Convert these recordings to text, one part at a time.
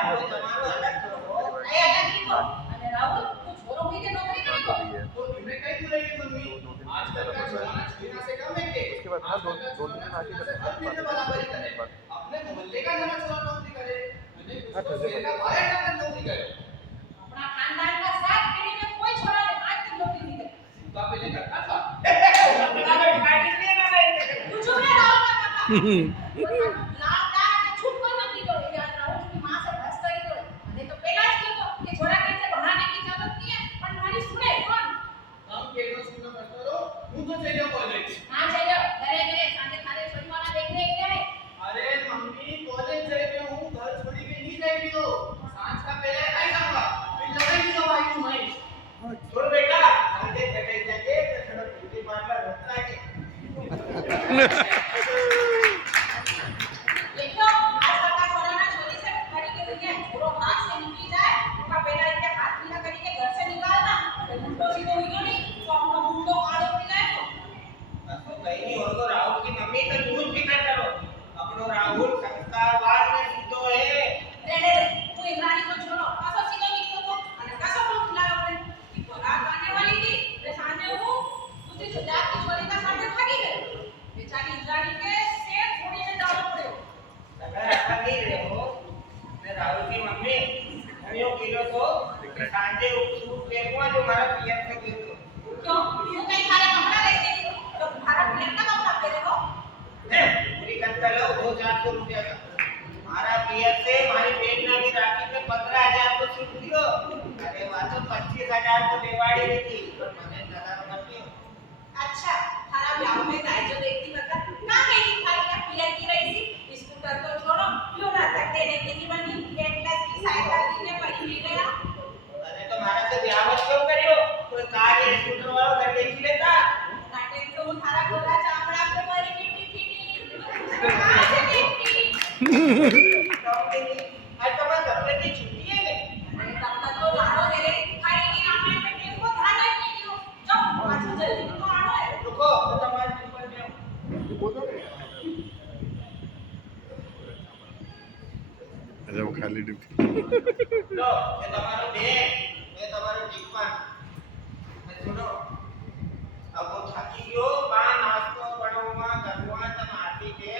આપણો જમાનો અલગ હતો એ અલગ લીધો અને રાહુલ તું છોરો હોય કે નોકરી કરી તો तो तुम्हें कई तो रही मम्मी आजकल का जमाना छीना से कम है के उसके बाद हाँ दो दिन आगे अपने बराबरी करे अपने मोहल्ले का नया छोरा नौकरी करे અને हाँ, उसको शहर का बाहर जाकर नौकरी करे अपना खानदान का साथ पीढ़ी में कोई छोरा ने आज तक नौकरी नहीं करी तो पहले करता था तू चुप रह राहुल का काका लाभदार અને છૂટ પર નથી દો એ રાहुल की मां से बहस કરી દો અને તો પહેલા જ કીધો કે छोरा कहते बढ़ाने की जरूरत नहीं है पर मारी सुने कौन हम केनो सुनो करतो रो હું તો જઈ રહ્યો કોલેજ हां चलो घरे घरे साथे साथे छोरीवाला देखने गए अरे मम्मी कॉलेज जई रहे हूं घर छोड़ी के नहीं जाई रही हो सांझ का पहले आई जाऊंगा फिर लड़ाई की दवाई हूं मैं छोड़ बेटा संडे जगह जाके तो थोड़ा ब्यूटी पार्लर होता है देखो आजकल का छोरा ना छोरी से करी के दुनिया छोरो हाथ से निकली जाए उसका पहला इनके हाथ पीला करी के घर से निकालना तो मुंडो सीधो हो गयो नहीं तो अपना मुंडो कालो पी जाए तो कहीं नहीं हो तो राहुल की मम्मी तो तुम फिक्र करो अपनो राहुल संस्कारवान में सीधो है रे तू इमरानी को छोड़ो कासो सीधो निकलो तो અને કાસો બોલ ખिलाओ ने कि तो रात आने वाली थी रे सामने हूं तुझे सुजात की छोरी का सामने भागी गई बेचारी इमरानी के शेर छोड़ी में डालो पड़े अगर ऐसा नहीं रहे हो मैं राहुल की मम्मी हमियों किलो तो सांझे सूट लेऊंगा जो हमारा पियर से दे दो क्यों तू कहीं सारे कपड़ा ले देगी तो भारत में का कपड़ा पहने हो पूरी करता लो 2-400 रुपया का हमारा पियर से हमारी बेटना की राखी में 15,000 को छूट दियो अरे वहाँ तो 25,000 को दिवाली में थी पर मैंने ज्यादा मत दियो अच्छा थारा ब्याह में जाए जो देखती वक्त कहां गई थी थारी का पियर की रही थी स्कूटर तो छोड़ो क्यों ना तक देने की नहीं बनी एटलस की साइकिल लेने पड़ी ले गया अरे तो हमारा से ब्याह मत क्यों करियो कोई कार या स्कूटर वाला घर देख लेता नाटे तो थारा गोरा चामड़ा पे मरी मिट्टी थी कहां से देखती आज तो मैं घर की छुट्टी है अरे तब तक तो लाडो दे रे खाई की रामायण में टेको ध्यान नहीं दियो जाओ पाछो जल्दी तो आनो है रुको तो तुम्हारे ऊपर में अच्छा वो खाली डिब्बी लो ये तुम्हारा बैग ये तुम्हारा टिकट मैं सुनो अब वो थकी गयो बा नाश्तो पड़ोमा गरवा तम आती के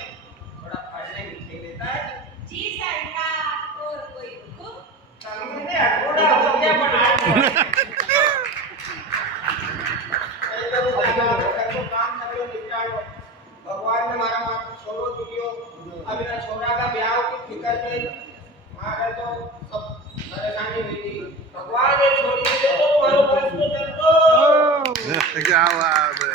थोड़ा पढ़ने निकले देता है जी सरकार और कोई हुकुम तुमने अटोड़ा हो गया बना तो काम सब लोग निपटाओ भगवान ने हमारा छोरो दियो अभी ना छोरा का ब्याह की फिकर नहीं मारे तो सब परेशानी हुई थी भगवान ने छोड़ी दे तो तुम्हारे बस में चल दो क्या बात है